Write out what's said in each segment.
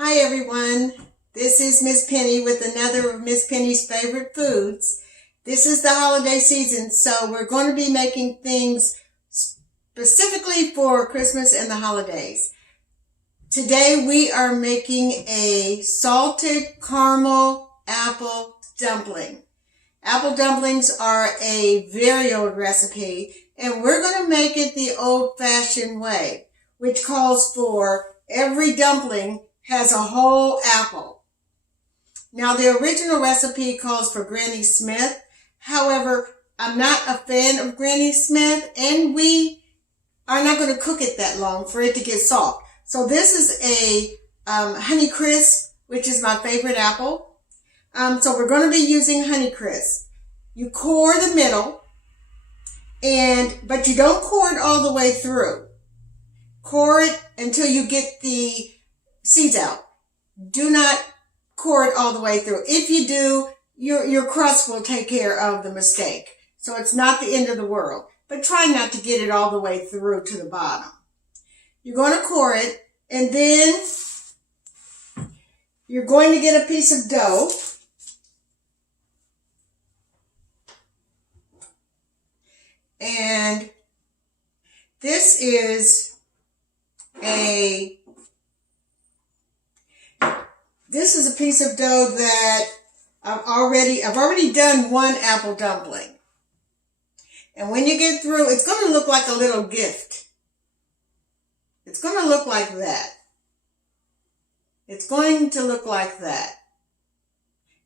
Hi everyone, this is Miss Penny with another of Miss Penny's favorite foods. This is the holiday season, so we're going to be making things specifically for Christmas and the holidays. Today we are making a salted caramel apple dumpling. Apple dumplings are a very old recipe, and we're going to make it the old-fashioned way, which calls for every dumpling has a whole apple. Now, the original recipe calls for Granny Smith. However, I'm not a fan of Granny Smith, and we are not going to cook it that long for it to get soft. So this is a Honey Crisp, which is my favorite apple. So we're going to be using Honey Crisp. You core the middle, but you don't core it all the way through. Core it until you get the seeds out. Do not core it all the way through. If you do, your crust will take care of the mistake. So it's not the end of the world. But try not to get it all the way through to the bottom. You're going to core it, and then you're going to get a piece of dough. And this is a piece of dough that I've already done one apple dumpling. And when you get through, it's going to look like a little gift. It's going to look like that. It's going to look like that.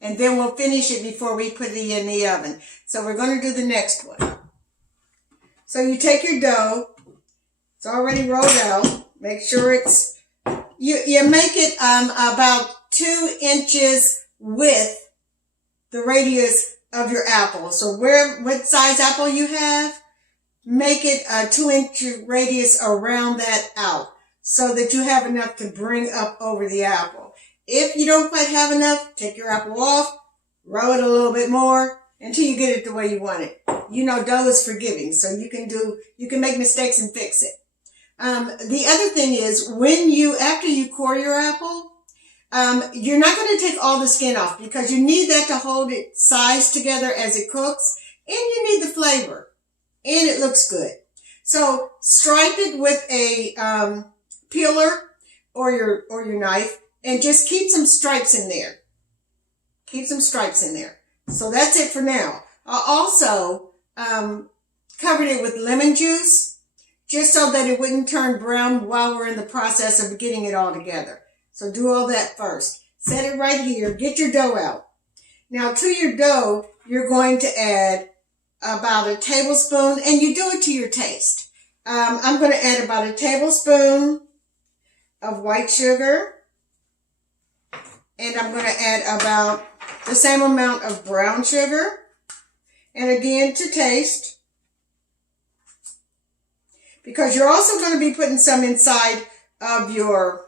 And then we'll finish it before we put it in the oven. So we're going to do the next one. So you take your dough. It's already rolled out. Make sure you make it about 2 inches with the radius of your apple. So what size apple you have, make it a 2-inch radius around that out so that you have enough to bring up over the apple. If you don't quite have enough, take your apple off, roll it a little bit more until you get it the way you want it. You know, dough is forgiving, so you can make mistakes and fix it. The other thing is, after you core your apple, you're not going to take all the skin off because you need that to hold it size together as it cooks, and you need the flavor, and it looks good. So stripe it with a peeler or your knife, and just keep some stripes in there. Keep some stripes in there. So that's it for now. I also covered it with lemon juice, just so that it wouldn't turn brown while we're in the process of getting it all together. So do all that first. Set it right here. Get your dough out. Now to your dough, you're going to add about a tablespoon, and you do it to your taste. I'm going to add about a tablespoon of white sugar, and I'm going to add about the same amount of brown sugar, and again to taste, because you're also going to be putting some inside of your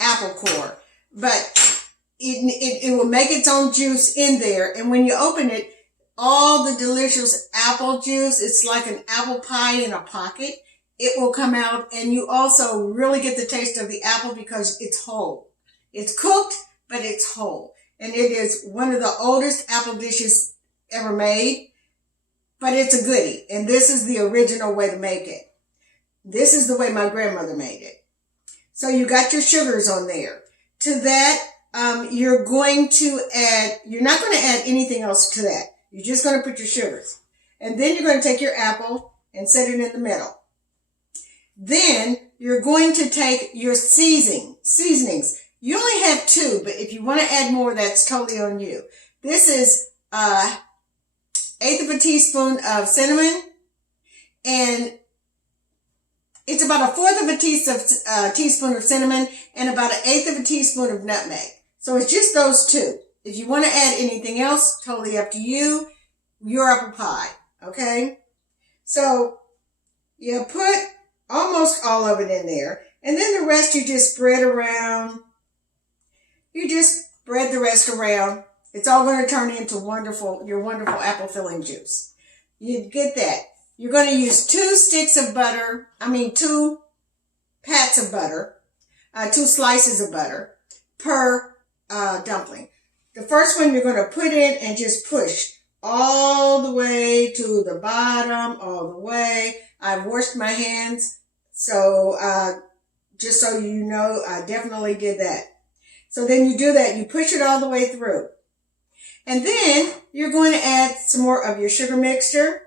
apple core, but it will make its own juice in there, and when you open it, all the delicious apple juice, it's like an apple pie in a pocket, it will come out, and you also really get the taste of the apple because it's whole. It's cooked, but it's whole, and it is one of the oldest apple dishes ever made, but it's a goodie, and this is the original way to make it. This is the way my grandmother made it. So you got your sugars on there. To that, you're not going to add anything else to that. You're just going to put your sugars. And then you're going to take your apple and set it in the middle. Then you're going to take your seasonings. You only have 2, but if you want to add more, that's totally on you. This is 1/8 of a teaspoon of cinnamon, and it's about 1/4 of a teaspoon of cinnamon and about 1/8 of a teaspoon of nutmeg. So it's just those 2. If you want to add anything else, totally up to you. Your apple pie, okay? So you put almost all of it in there, and then the rest you just spread around. You just spread the rest around. It's all going to turn into your wonderful apple filling juice. You get that. You're going to use 2 pats of butter, 2 slices of butter, per dumpling. The first one you're going to put in and just push all the way to the bottom, all the way. I've washed my hands, so just so you know, I definitely did that. So then you do that, you push it all the way through. And then you're going to add some more of your sugar mixture.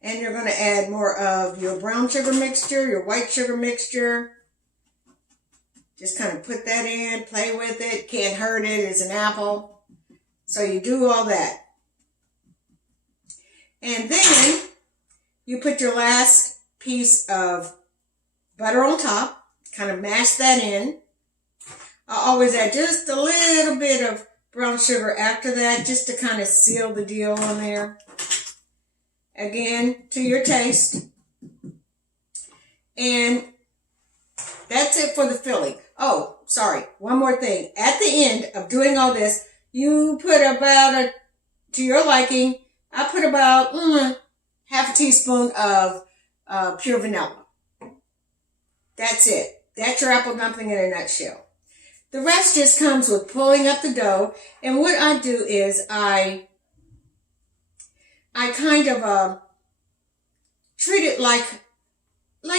And you're going to add more of your brown sugar mixture, your white sugar mixture. Just kind of put that in, play with it. Can't hurt it. It's an apple. So you do all that. And then you put your last piece of butter on top. Kind of mash that in. I always add just a little bit of brown sugar after that, just to kind of seal the deal on there. Again, to your taste. And that's it for the filling. Oh, sorry. One more thing. At the end of doing all this, you put about to your liking, I put about half a teaspoon of pure vanilla. That's it. That's your apple dumpling in a nutshell. The rest just comes with pulling up the dough. And what I do is I kind of treat it like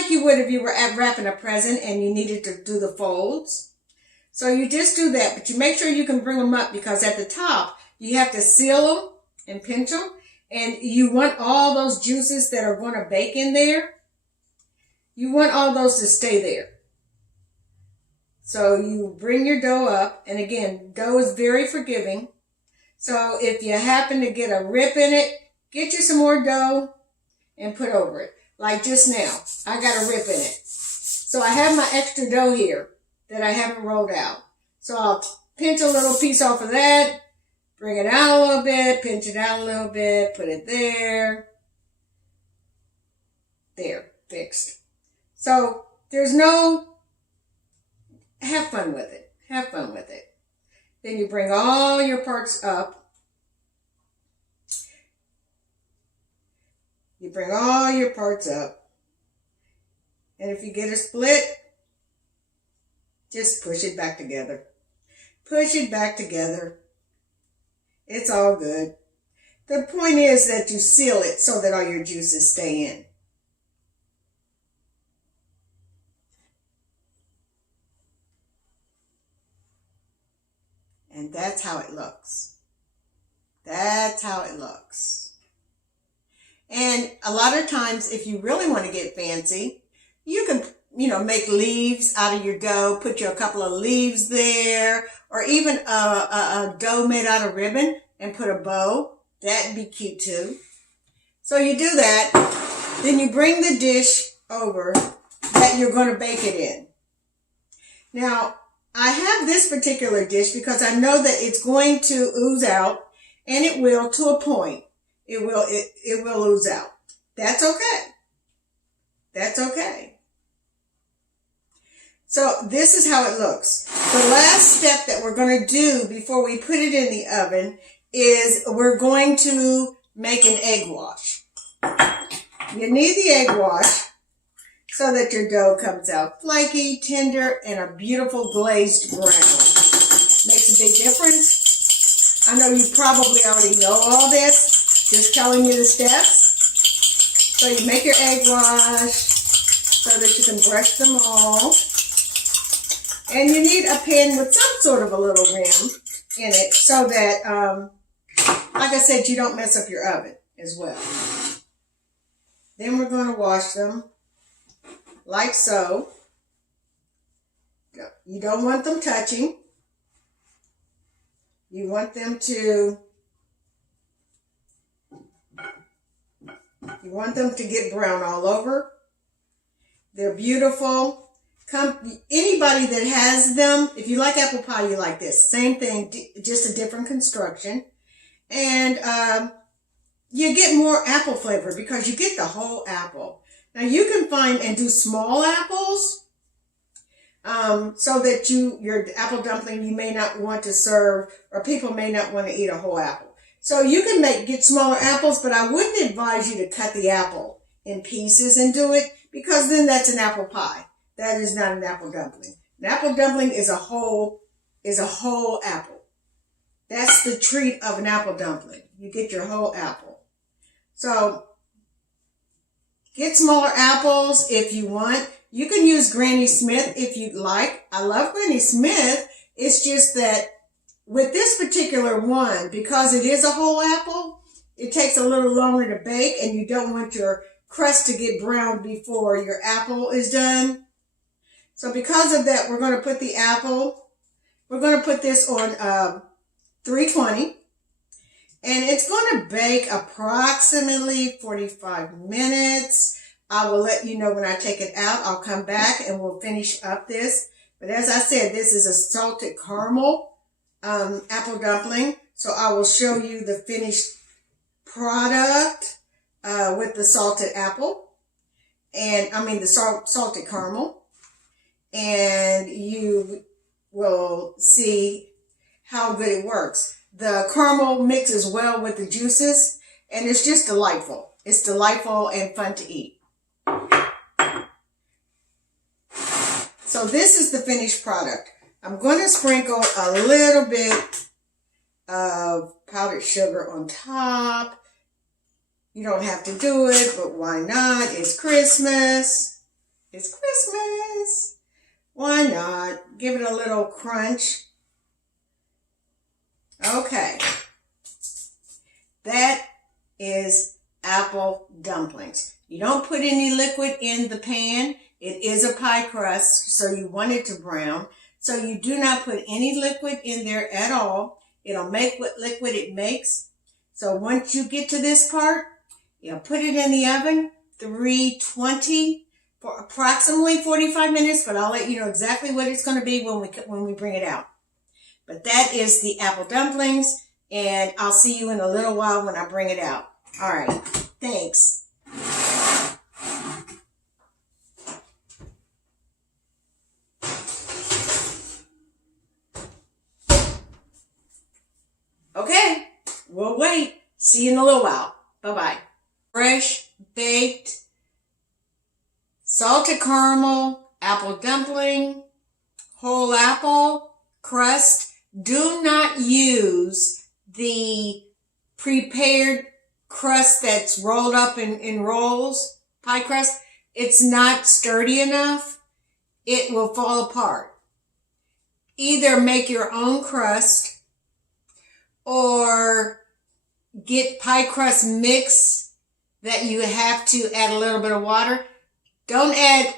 you would if you were wrapping a present and you needed to do the folds. So you just do that, but you make sure you can bring them up, because at the top you have to seal them and pinch them, and you want all those juices that are going to bake in there. You want all those to stay there. So you bring your dough up, and again, dough is very forgiving. So if you happen to get a rip in it, get you some more dough and put over it. Like just now, I got a rip in it. So I have my extra dough here that I haven't rolled out. So I'll pinch a little piece off of that, bring it out a little bit, pinch it out a little bit, put it there. There, fixed. So there's no, have fun with it. Have fun with it. Then you bring all your parts up. You bring all your parts up. And if you get a split, just push it back together. Push it back together. It's all good. The point is that you seal it so that all your juices stay in. And that's how it looks. That's how it looks. And a lot of times, if you really want to get fancy, you can, make leaves out of your dough, put you a couple of leaves there, or even a dough made out of ribbon and put a bow. That'd be cute too. So you do that, then you bring the dish over that you're going to bake it in. Now, I have this particular dish because I know that it's going to ooze out, and it will to a point. It will ooze out. That's okay. That's okay. So this is how it looks. The last step that we're going to do before we put it in the oven is we're going to make an egg wash. You need the egg wash so that your dough comes out flaky, tender, and a beautiful glazed brown. Makes a big difference. I know you probably already know all this. Just telling you the steps. So you make your egg wash so that you can brush them all. And you need a pan with some sort of a little rim in it so that, like I said, you don't mess up your oven as well. Then we're going to wash them like so. You don't want them touching. You want them to get brown all over. They're beautiful. Anybody that has them, if you like apple pie, you like this. Same thing, just a different construction. And you get more apple flavor because you get the whole apple. Now you can find and do small apples so that your apple dumpling you may not want to serve, or people may not want to eat a whole apple. So you can get smaller apples, but I wouldn't advise you to cut the apple in pieces and do it, because then that's an apple pie. That is not an apple dumpling. An apple dumpling is a whole apple. That's the treat of an apple dumpling. You get your whole apple. So get smaller apples if you want. You can use Granny Smith if you'd like. I love Granny Smith. It's just that with this particular one, because it is a whole apple, it takes a little longer to bake, and you don't want your crust to get browned before your apple is done. So because of that, we're going to put the apple, we're going to put this on 320, and it's going to bake approximately 45 minutes. I will let you know when I take it out. I'll come back and we'll finish up this. But as I said, this is a salted caramel apple dumpling. So I will show you the finished product with the salted apple. And I mean the salted caramel. And you will see how good it works. The caramel mixes well with the juices, and it's just delightful. It's delightful and fun to eat. So this is the finished product. I'm going to sprinkle a little bit of powdered sugar on top. You don't have to do it, but why not? It's Christmas. It's Christmas. Why not? Give it a little crunch. Okay. That is apple dumplings. You don't put any liquid in the pan. It is a pie crust, so you want it to brown. So you do not put any liquid in there at all. It'll make what liquid it makes. So once you get to this part, you'll put it in the oven, 320 for approximately 45 minutes, but I'll let you know exactly what it's going to be when we bring it out. But that is the apple dumplings, and I'll see you in a little while when I bring it out. All right, thanks. Okay, we'll wait. See you in a little while. Bye-bye. Fresh baked salted caramel apple dumpling, whole apple crust. Do not use the prepared crust that's rolled up in rolls, pie crust. It's not sturdy enough. It will fall apart. Either make your own crust or get pie crust mix that you have to add a little bit of water. Don't add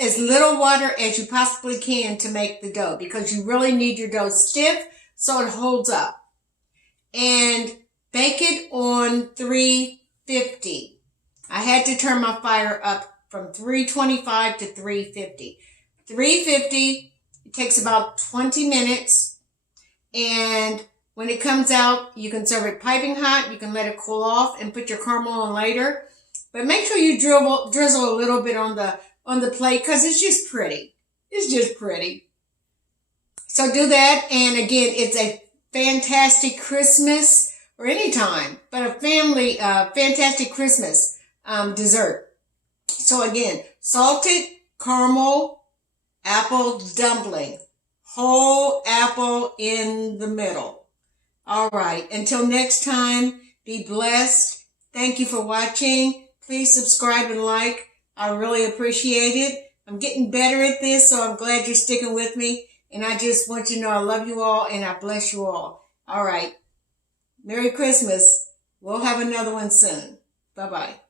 as little water as you possibly can to make the dough, because you really need your dough stiff so it holds up. And bake it on 350. I had to turn my fire up from 325 to 350. 350, it takes about 20 minutes. And when it comes out, you can serve it piping hot. You can let it cool off and put your caramel on later. But make sure you drizzle a little bit on the plate, because it's just pretty. It's just pretty. So do that. And again, it's a fantastic Christmas, or any time, but a family, fantastic Christmas dessert. So again, salted caramel apple dumpling, whole apple in the middle. All right. Until next time, be blessed. Thank you for watching. Please subscribe and like. I really appreciate it. I'm getting better at this, so I'm glad you're sticking with me. And I just want you to know I love you all and I bless you all. All right. Merry Christmas. We'll have another one soon. Bye-bye.